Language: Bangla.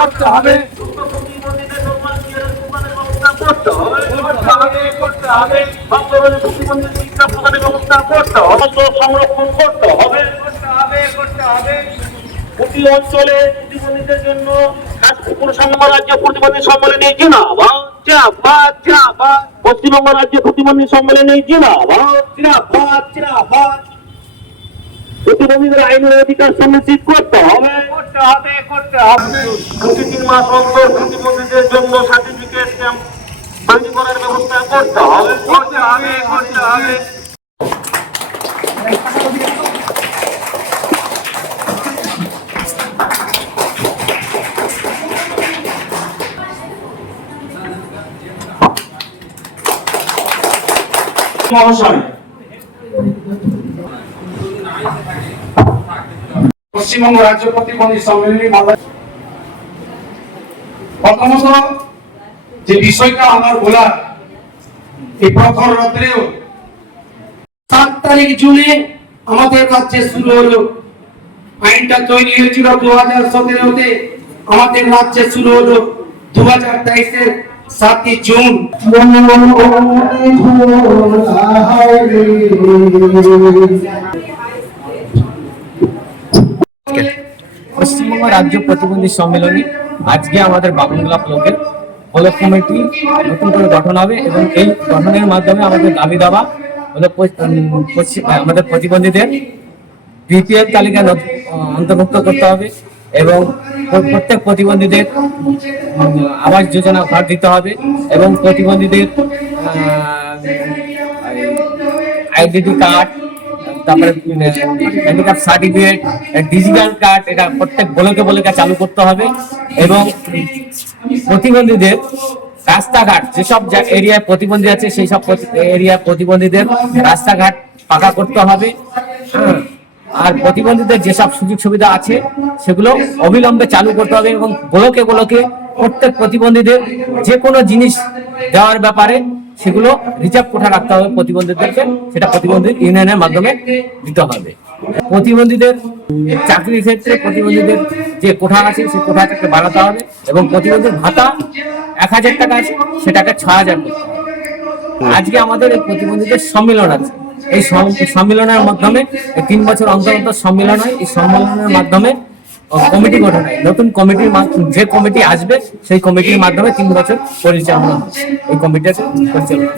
করতে হবে সংরক্ষণ করতে হবে। প্রতি অঞ্চলে প্রতিবন্ধীদের জন্য পশ্চিমবঙ্গ রাজ্য প্রতিবন্ধী সম্মেলনে জিন্দাবাদ, জিন্দাবাদ, জিন্দাবাদ। পশ্চিমবঙ্গ রাজ্য প্রতিবন্ধী সম্মেলনে জিন্দাবাদ, জিন্দাবাদ, জিন্দাবাদ। প্রতিবন্ধীদের আইনের অধিকার সুনিশ্চিত করতে হবে। প্রতি 3 মাস অন্তর প্রতিবন্ধীদের জন্য সার্টিফিকেট স্ট্যাম্প তৈরি করার ব্যবস্থা করতে হবে। মহাশয়, পশ্চিমবঙ্গ রাজ্য প্রতিবন্ধী সম্মেলনী প্রথমত যে বিষয়টা আমার বলার, এই প্রখর রাত্রেও 7 তারিখ জুনে আমাদের রাজ্যে শুরু হলো। আইনটা তৈরি হয়েছিল 2017-তে, আমাদের রাজ্যে শুরু হলো 2023-এর 7 জুন। পশ্চিমবঙ্গ রাজ্য প্রতিবন্ধী সম্মেলনী আজকে আমাদের বামনগোলা ব্লকের ব্লক কমিটি নতুন করে গঠন হবে এবং এই গঠনের মাধ্যমে আমাদের দাবি দাবা হলো আমাদের প্রতিবন্ধীদের বিপিএল তালিকা অন্তর্ভুক্ত করতে হবে এবং প্রত্যেক প্রতিবন্ধীদের আবাস যোজনা ঘর দিতে হবে এবং প্রতিবন্ধীদের আইডেন্টি কার্ড, তারপরে হ্যান্ডিক্যাপ সার্টিফিকেট, ডিজিটাল কার্ড, এটা প্রত্যেক ব্লকে চালু করতে হবে এবং প্রতিবন্ধীদের রাস্তাঘাট, যেসব এরিয়ায় প্রতিবন্ধী আছে সেই সব এরিয়ায় প্রতিবন্ধীদের রাস্তাঘাট পাকা করতে হবে। আর প্রতিবন্ধীদের যেসব সুযোগ সুবিধা আছে সেগুলো অবিলম্বে চালু করতে হবে এবং ব্লকে প্রত্যেক প্রতিবন্ধীদের যে কোনো জিনিস দেওয়ার ব্যাপারে সেগুলো রিজার্ভ কোঠা রাখতে হবে প্রতিবন্ধীদেরকে, সেটা প্রতিবন্ধী ইউনিয়নের মাধ্যমে দিতে হবে। প্রতিবন্ধীদের চাকরির ক্ষেত্রে প্রতিবন্ধীদের যে কোঠা আছে সেই কোঠাটাকে বাড়াতে হবে এবং প্রতিবন্ধীর ভাতা 1000 টাকা আছে সেটাকে 6000 করতে হবে। আজকে আমাদের এই প্রতিবন্ধীদের সম্মেলন আছে, এই সম্মেলনের মাধ্যমে 3 বছর অন্তর সম্মেলন হয়। এই সম্মেলনের মাধ্যমে কমিটি গঠন হয়, নতুন কমিটির যে কমিটি আসবে সেই কমিটির মাধ্যমে 3 বছর পরিচালনা, এই কমিটির পরিচালনা।